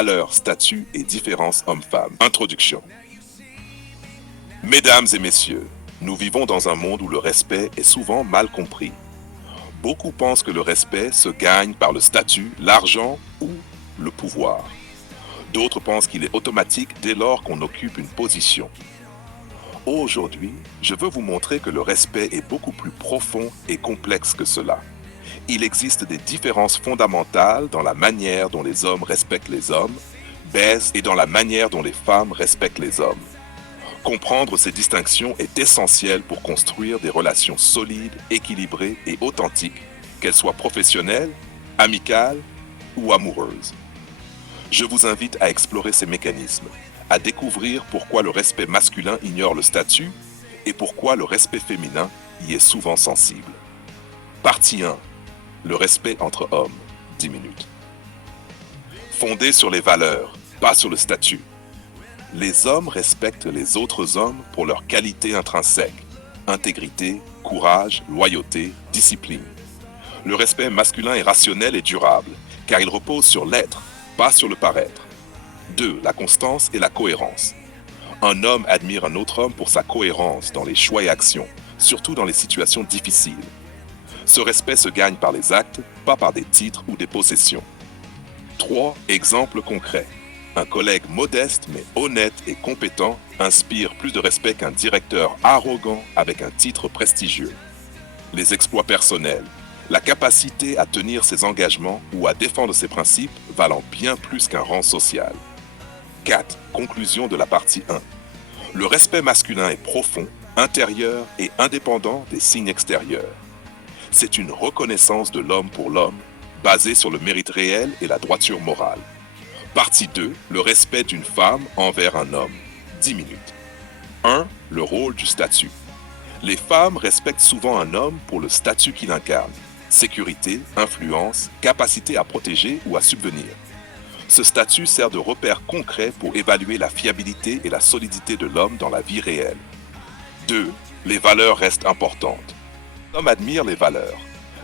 valeurs, statuts et différences hommes-femmes. Introduction. Mesdames et messieurs, nous vivons dans un monde où le respect est souvent mal compris. Beaucoup pensent que le respect se gagne par le statut, l'argent ou le pouvoir. D'autres pensent qu'il est automatique dès lors qu'on occupe une position. Aujourd'hui, je veux vous montrer que le respect est beaucoup plus profond et complexe que cela. Il existe des différences fondamentales dans la manière dont les hommes respectent les hommes, baissent et dans la manière dont les femmes respectent les hommes. Comprendre ces distinctions est essentiel pour construire des relations solides, équilibrées et authentiques, qu'elles soient professionnelles, amicales ou amoureuses. Je vous invite à explorer ces mécanismes, à découvrir pourquoi le respect masculin ignore le statut et pourquoi le respect féminin y est souvent sensible. Partie 1. Le respect entre hommes. 10 minutes. Fondé sur les valeurs, pas sur le statut. Les hommes respectent les autres hommes pour leurs qualités intrinsèques, intégrité, courage, loyauté, discipline. Le respect masculin est rationnel et durable, car il repose sur l'être, pas sur le paraître. 2. La constance et la cohérence. Un homme admire un autre homme pour sa cohérence dans les choix et actions, surtout dans les situations difficiles. Ce respect se gagne par les actes, pas par des titres ou des possessions. 3. Exemple concret. Un collègue modeste mais honnête et compétent inspire plus de respect qu'un directeur arrogant avec un titre prestigieux. Les exploits personnels. La capacité à tenir ses engagements ou à défendre ses principes valant bien plus qu'un rang social. 4. Conclusion de la partie 1. Le respect masculin est profond, intérieur et indépendant des signes extérieurs. C'est une reconnaissance de l'homme pour l'homme, basée sur le mérite réel et la droiture morale. Partie 2. Le respect d'une femme envers un homme. 10 minutes. 1. Le rôle du statut. Les femmes respectent souvent un homme pour le statut qu'il incarne. Sécurité, influence, capacité à protéger ou à subvenir. Ce statut sert de repère concret pour évaluer la fiabilité et la solidité de l'homme dans la vie réelle. 2. Les valeurs restent importantes. L'homme admire les valeurs.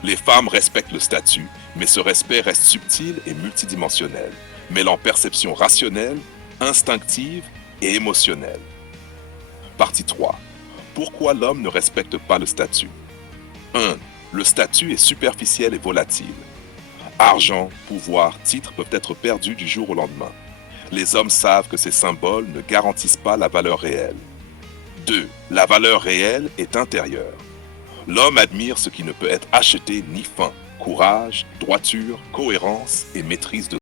Les femmes respectent le statut, mais ce respect reste subtil et multidimensionnel, mêlant perception rationnelle, instinctive et émotionnelle. Partie 3. Pourquoi l'homme ne respecte pas le statut? 1. Le statut est superficiel et volatile. Argent, pouvoir, titres peuvent être perdus du jour au lendemain. Les hommes savent que ces symboles ne garantissent pas la valeur réelle. 2. La valeur réelle est intérieure. L'homme admire ce qui ne peut être acheté ni feint: courage, droiture, cohérence et maîtrise de